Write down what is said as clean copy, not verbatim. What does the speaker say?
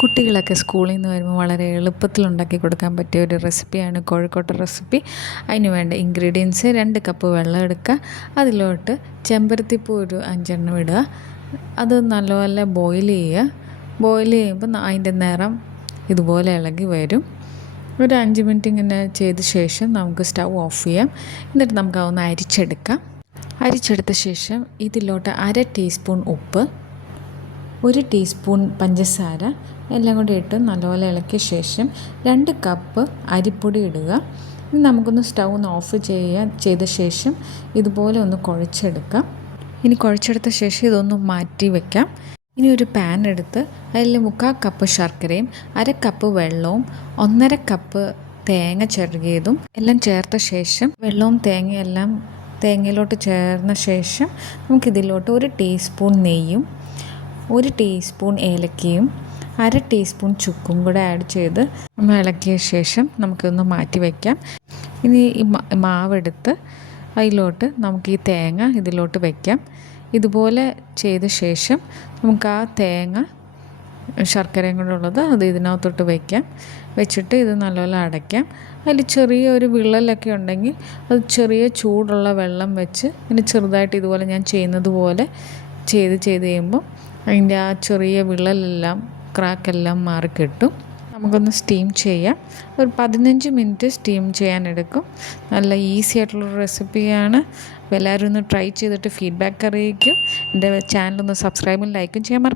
കുട്ടികളൊക്കെ സ്കൂളിൽ നിന്ന് വരുമ്പോൾ വളരെ എളുപ്പത്തിൽ ഉണ്ടാക്കി കൊടുക്കാൻ പറ്റിയ ഒരു റെസിപ്പിയാണ് കോഴിക്കോട്ടെ റെസിപ്പി. അതിന് വേണ്ട ഇൻഗ്രീഡിയൻസ്: 2 കപ്പ് വെള്ളം എടുക്കുക, അതിലോട്ട് ചെമ്പരത്തിപ്പൂ ഒരു 5 എണ്ണം ഇടുക, അത് നല്ലപോലെ ബോയിൽ ചെയ്യുക. ബോയിൽ ചെയ്യുമ്പോൾ അതിൻ്റെ നിറം ഇതുപോലെ ഇളകി വരും. ഒരു 5 മിനിറ്റ് ഇങ്ങനെ ചെയ്ത ശേഷം നമുക്ക് സ്റ്റൗ ഓഫ് ചെയ്യാം. എന്നിട്ട് നമുക്ക് അതൊന്ന് അരിച്ചെടുക്കാം. അരിച്ചെടുത്ത ശേഷം ഇതിലോട്ട് 1/2 ടീസ്പൂൺ ഉപ്പ്, 1 ടീസ്പൂൺ പഞ്ചസാര എല്ലാം കൂടി ഇട്ട് നല്ലപോലെ ഇളക്കിയ ശേഷം 2 കപ്പ് അരിപ്പൊടി ഇടുക. ഇനി നമുക്കൊന്ന് സ്റ്റൗ ഒന്ന് ഓഫ് ചെയ്ത ശേഷം ഇതുപോലെ ഒന്ന് കുഴച്ചെടുക്കാം. ഇനി കുഴച്ചെടുത്ത ശേഷം ഇതൊന്ന് മാറ്റി വയ്ക്കാം. ഇനി ഒരു പാൻ എടുത്ത് അതിൽ 3/4 കപ്പ് ശർക്കരയും 1/2 കപ്പ് വെള്ളവും 1/2 കപ്പ് തേങ്ങ ചിരകിയതും എല്ലാം ചേർത്ത ശേഷം വെള്ളവും തേങ്ങയെല്ലാം തേങ്ങയിലോട്ട് ചേർന്ന ശേഷം നമുക്കിതിലോട്ട് 1 ടീസ്പൂൺ നെയ്യും 1 ടീസ്പൂൺ ഏലക്കയും 1/2 ടീസ്പൂൺ ചുക്കും കൂടെ ആഡ് ചെയ്ത് ഒന്ന് ഇളക്കിയ ശേഷം നമുക്കൊന്ന് മാറ്റി വയ്ക്കാം. ഇനി ഈ മാവെടുത്ത് അതിലോട്ട് നമുക്ക് ഈ തേങ്ങ ഇതിലോട്ട് വയ്ക്കാം. ഇതുപോലെ ചെയ്ത ശേഷം നമുക്ക് ആ തേങ്ങ ശർക്കരയും കൂടെ ഉള്ളത് അത് ഇതിനകത്തോട്ട് വയ്ക്കാം. വെച്ചിട്ട് ഇത് നല്ലപോലെ അടയ്ക്കാം. അതിൽ ചെറിയൊരു വിള്ളലൊക്കെ ഉണ്ടെങ്കിൽ അത് ചെറിയ ചൂടുള്ള വെള്ളം വെച്ച് ഇനി ചെറുതായിട്ട് ഇതുപോലെ ഞാൻ ചെയ്യുന്നത് പോലെ ചെയ്ത് കഴിയുമ്പോൾ അതിൻ്റെ ആ ചെറിയ വിള്ളലെല്ലാം ക്രാക്കെല്ലാം മാറിക്കിട്ടും. നമുക്കൊന്ന് സ്റ്റീം ചെയ്യാം. ഒരു 15 മിനിറ്റ് സ്റ്റീം ചെയ്യാനെടുക്കും. നല്ല ഈസി ആയിട്ടുള്ളൊരു റെസിപ്പിയാണ്. അപ്പോൾ എല്ലാവരും ഒന്ന് ട്രൈ ചെയ്തിട്ട് ഫീഡ്ബാക്ക് അറിയിക്കും. എൻ്റെ ചാനലൊന്ന് സബ്സ്ക്രൈബും ലൈക്കും ചെയ്യാൻ മറക്കും.